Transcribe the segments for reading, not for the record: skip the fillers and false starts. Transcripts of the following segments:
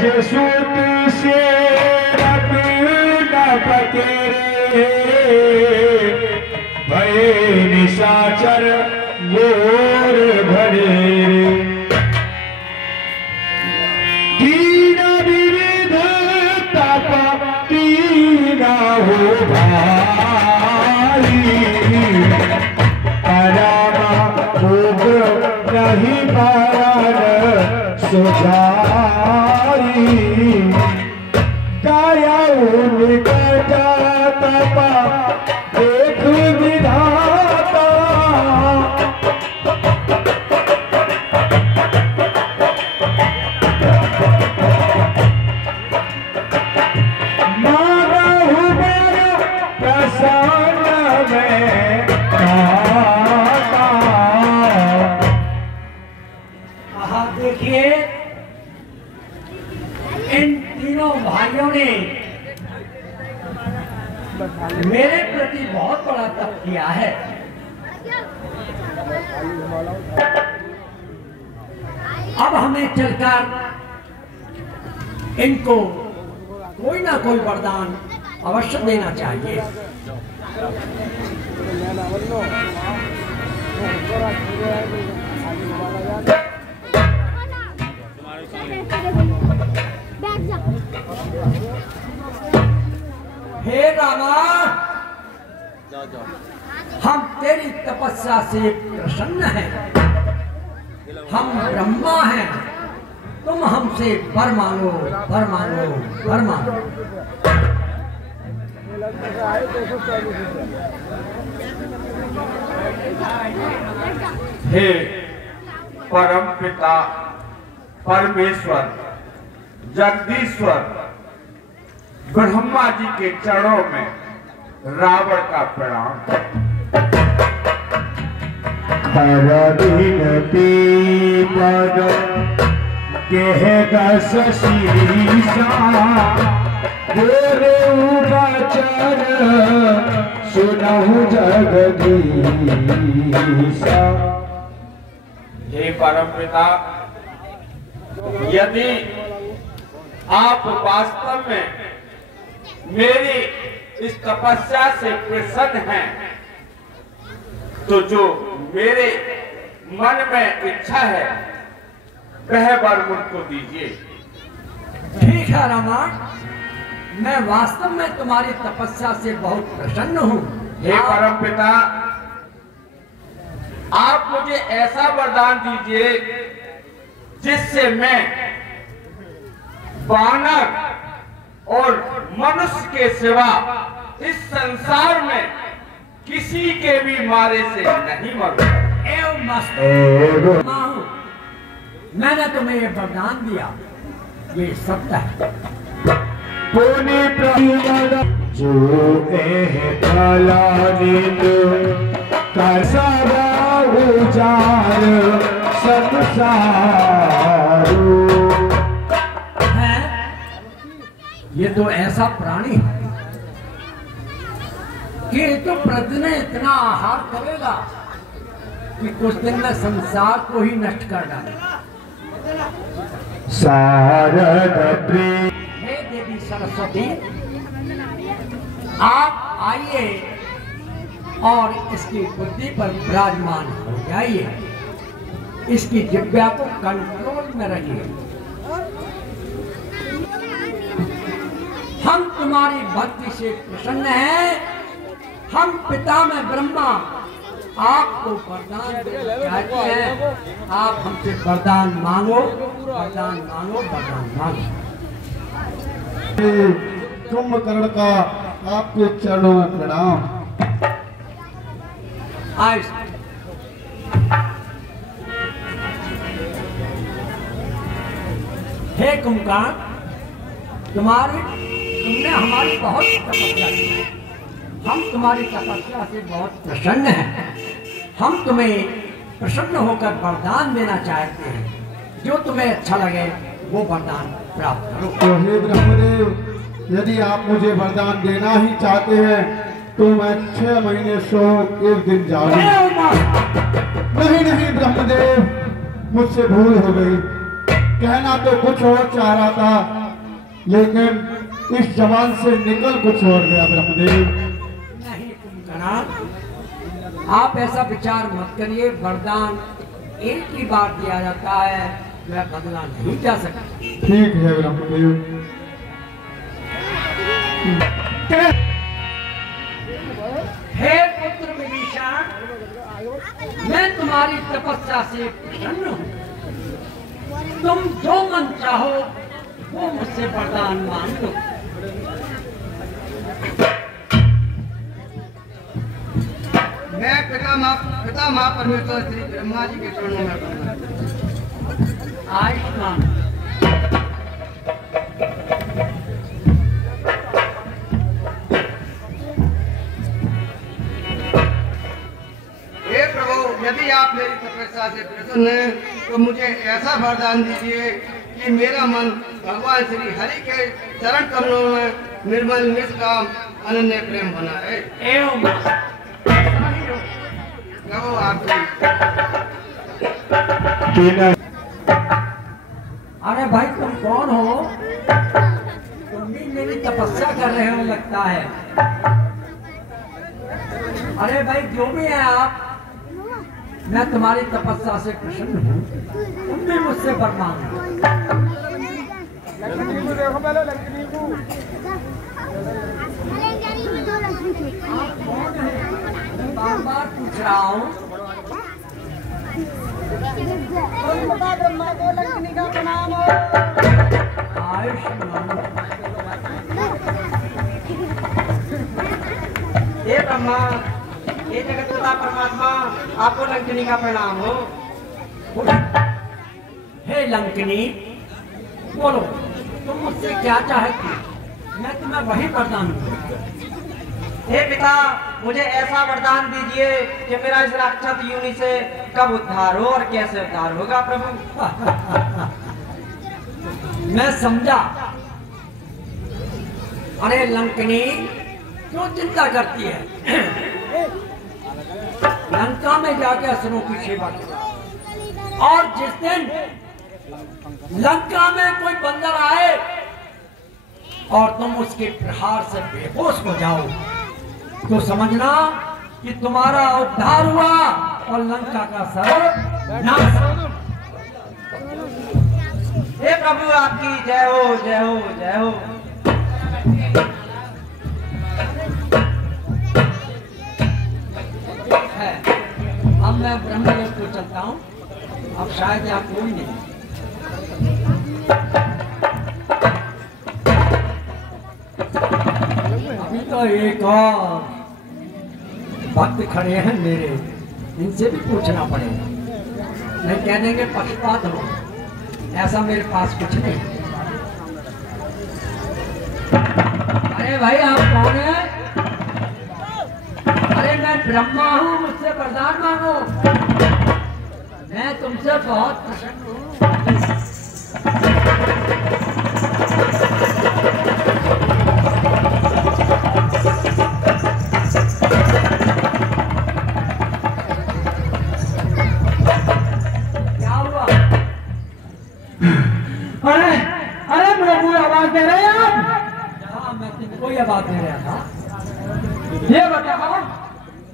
जसूत से रब न पकेरे भय निशाचर गोर भरे तीन विविध तप तीना हो भाई परमा भोग नहीं मारन सुधारी काया निकट तपा देख विधाता मानहु बर प्रसन्न में आता। देखिए इन तीनों भाइयों ने मेरे प्रति बहुत बड़ा तप किया है। अब हमें चलकर इनको कोई ना कोई वरदान अवश्य देना चाहिए। हे रामा, हम तेरी तपस्या से प्रसन्न हैं। हम ब्रह्मा हैं, तुम हमसे वर मांगो, वर मांगो, वर मांगो। हे परम पिता परमेश्वर जगदीश्वर, ब्रह्मा जी के चरणों में रावण का प्रणाम। पद केह दस शीशा गोरे उचर सुनहु जगदीशा। हे परम पिता, यदि आप वास्तव में मेरी इस तपस्या से प्रसन्न हैं, तो जो मेरे मन में इच्छा है वह वर मुझको दीजिए। ठीक है रामा, मैं वास्तव में तुम्हारी तपस्या से बहुत प्रसन्न हूँ। हे परम पिता, आप मुझे ऐसा वरदान दीजिए जिससे मैं वानर और मनुष्य के सिवा इस संसार में किसी के भी मारे से नहीं मरूं। मैंने तुम्हें ये वरदान दिया, ये सत्य है। जो उजार संसारो। ये तो ऐसा प्राणी है कि तो प्रतिदिन इतना आहार करेगा कि कुछ दिन में संसार को ही नष्ट कर डालेगा। शारद हे देवी सरस्वती, आप आइए और इसकी बुद्धि पर विराजमान हो जाइए, इसकी जिह्वा को कंट्रोल में रखिए। हम तुम्हारी भक्ति से प्रसन्न हैं। हम पिता में ब्रह्मा आपको वरदान चाहते हैं। आप हमसे वरदान मांगो, वरदान मांगो, वरदान मांगो। कुंभकर्ण का आपके चरणों में प्रणाम। हे कुंभकर्ण, तुमने हमारी बहुत तपस्या की। हम तुम्हारी तपस्या से बहुत प्रसन्न हैं। हम तुम्हें प्रसन्न होकर वरदान देना चाहते हैं। जो तुम्हें अच्छा लगे वो वरदान प्राप्त करो। तो हे ब्रह्मदेव, यदि आप मुझे वरदान देना ही चाहते हैं तो मैं 6 महीने सो 1 दिन जाऊंगा। नहीं नहीं ब्रह्मदेव, मुझसे भूल हो गई। कहना तो कुछ और चाह रहा था, लेकिन इस जबान से निकल कुछ और गया ब्रह्मदेव। नहीं कुंभकर्ण, आप ऐसा विचार मत करिए। वरदान एक ही बार दिया जाता है, वह बदला नहीं जा सकता। ठीक है ब्रह्मदेव। हे पुत्र विभीषण, मैं तुम्हारी तपस्या से प्रसन्न हूँ। तुम जो मन चाहो वो मुझसे वरदान मांग लो। मैं पितामह परमेश्वर श्री ब्रह्मा जी के चरणों में पड़ा। आयुष्मान। हे प्रभु, यदि आप मेरी तपस्या से प्रसन्न हैं तो मुझे ऐसा वरदान दीजिए कि मेरा मन भगवान श्री हरि के चरण कमलों में निर्मल निष्काम अनन्य प्रेम बना है। एवं कहो आप जी। अरे भाई तुम कौन हो? तुम भी मेरी तपस्या कर रहे हो लगता है। अरे भाई जो भी है आप, मैं तुम्हारी तपस्या से प्रसन्न हूँ। तुम भी मुझसे वर मांगो। आप कौन है? मैं बार बार पूछ रहा हूँ। ब्रह्मा को लक्ष्मी का प्रणाम हो। आयुष्मान। हे ब्रह्मा, हे जगतपिता परमात्मा, आपको लंकिनी का प्रणाम हो। हे लंकिनी, बोलो तुम मुझसे क्या चाहती? मैं तुम्हें वही वरदान दूंगा। हे पिता, मुझे ऐसा वरदान दीजिए कि मेरा इस राक्षस योनि से कब उद्धार हो और कैसे उद्धार होगा प्रभु। मैं समझा। अरे लंकिनी, क्यों चिंता करती है? लंका में जाके असुरों की सेवा करो, और जिस दिन लंका में कोई बंदर आए और तुम उसके प्रहार से बेहोश हो जाओ, तो समझना कि तुम्हारा उद्धार हुआ और लंका का सर्व नाश। हे प्रभु, आपकी जय हो, जय हो, जय हो। है। अब मैं ब्रह्मलोक को चलता हूँ। अब शायद यहाँ कोई नहीं। अभी तो एक और भक्त खड़े हैं मेरे, इनसे भी पूछना पड़ेगा। नहीं कह देंगे पक्षपात हो, ऐसा मेरे पास कुछ नहीं। अरे भाई आप कौन है? अरे मैं ब्रह्मा हूँ, मुझसे वरदान मांगो। मैं तुमसे बहुत प्रसन्न हूँ। क्या हुआ? अरे अरे प्रभु, आवाज दे रहे हैं आप? हाँ, मैं तुमको ही आवाज दे रहा था। ये बताओ,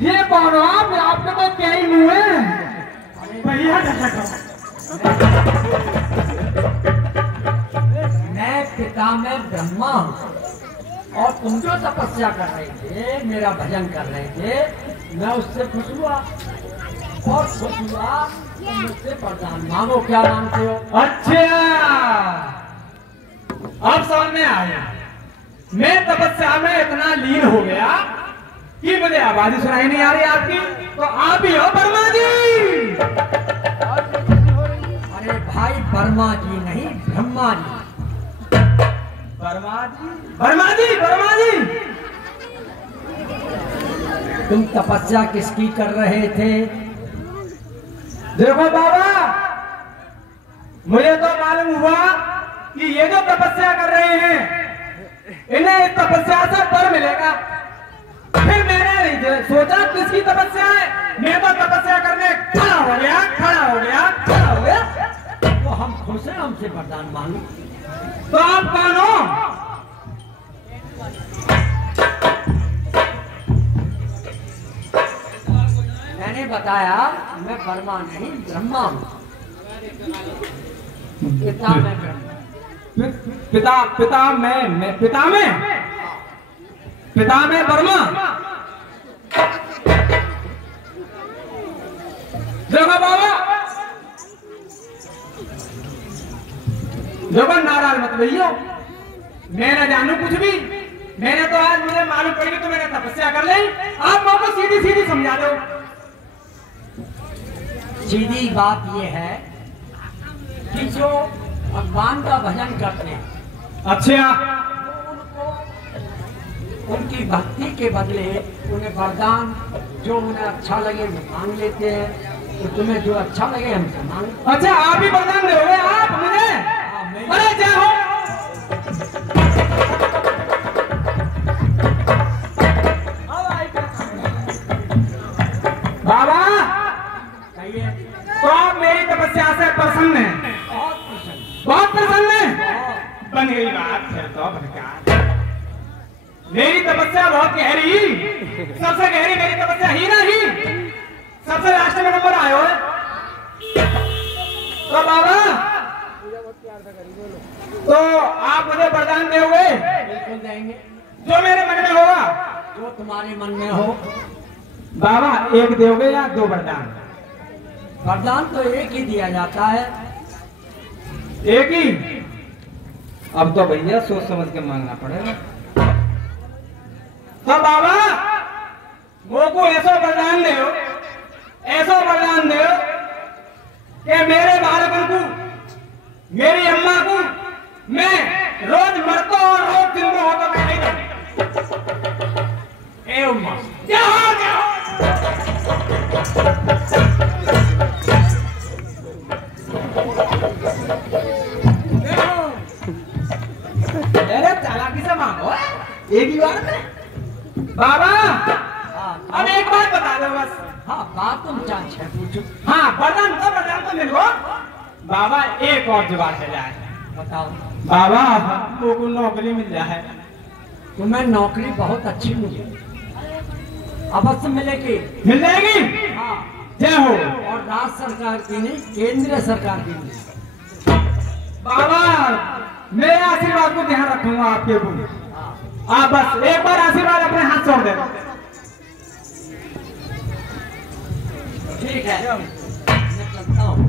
ये कौन हो आप? आपके पास क्या ही मुंह है? भैया मैं पिता में ब्रह्मा हूँ, और तुम जो तपस्या कर रहे थे, मेरा भजन कर रहे थे, मैं उससे खुश हुआ, और खुश हुआ तो मुझसे वरदान मांगो। क्या मांगते हो? अच्छा, अब समझ में आया। मैं तपस्या में इतना लीन हो गया कि मुझे आवाज ही सुनाई नहीं आ रही आपकी। तो आप ही हो वर्मा जी? अरे भाई, वर्मा जी नहीं, ब्रह्मा जी। वर्मा जी? वर्मा जी, वर्मा जी। तुम तपस्या किसकी कर रहे थे? देखो बाबा, मुझे तो मालूम हुआ कि ये जो तपस्या कर रहे हैं, इन्हें इस तपस्या से वर मिलेगा। फिर मैंने सोचा किसकी तपस्या है। मैं तो तपस्या करने खड़ा हो गया, खड़ा हो गया, खड़ा हो गया। तो हम खुश हैं, हमसे वरदान मांगो। तो आप कौन हो? मैंने बताया मैं वर्मा नहीं ब्रह्मा हूँ। पिता मैं ब्रह्मा। पिता पिता मैं पिता में वर्मा। देखो बाबा, देखो नाराज मत भइयो, मैं न जानू कुछ भी। मैंने तो आज मुझे मालूम पड़ी तो मैंने तपस्या कर ली। आप मेरे को सीधी सीधी समझा दो। सीधी बात यह है कि जो भगवान का भजन करते हैं, अच्छा, उनको उनकी भक्ति के बदले उन्हें वरदान जो उन्हें अच्छा लगे वो मांग लेते हैं। तो तुम्हें जो अच्छा लगे हमसे मांग। अच्छा, आप ही वरदान दोगे आप मुझे? अरे जय हो। बाबा कहिए। तो आप मेरी तपस्या से प्रसन्न हैं? बहुत प्रसन्न। बहुत प्रसन्न हैं? बहुत। बन गई बात फिर तो बनकर। मेरी तपस्या बहुत गहरी, सबसे गहरी मेरी तपस्या ही नहीं, सबसे लास्ट में नंबर आयो है। तो बाबा, तो आप मुझे वरदान दोगे? बिल्कुल देंगे, जो मेरे मन में होगा। जो तुम्हारे मन में हो। बाबा, एक दोगे या दो वरदान? वरदान तो एक ही दिया जाता है। एक ही? अब तो भैया सोच समझ के मांगना पड़ेगा। तो बाबा, वो को ऐसा वरदान दो, ऐसा वरदान दो कि मेरे बालकों को, मेरी अम्मा को मैं रोज मरता और रोज जिंदा होता मैं नहीं रहूं। ए उम्मा, क्या हो, क्या हो? अरे चालाकी से मांगो एक ही बार में। बाबा, अब एक बात बता दो बस। हाँ बात तुम चाहे पूछो। हाँ, वरदान तो मिल गो। बाबा, एक और जुगाड़ है जाए। बताओ। बाबा, हमको को नौकरी मिल जाए। तुम्हें नौकरी बहुत अच्छी मिली, अवश्य मिलेगी। मिल जाएगी? हाँ। जय हो। और राज्य सरकार की नहीं, केंद्र सरकार की मिली। बाबा, मेरे आशीर्वाद को ध्यान रखूंगा आपके ऊपर। आप बस एक बार आशीर्वाद अपने हाथ छोड़ दे। ठीक है, मैं चलता हूँ।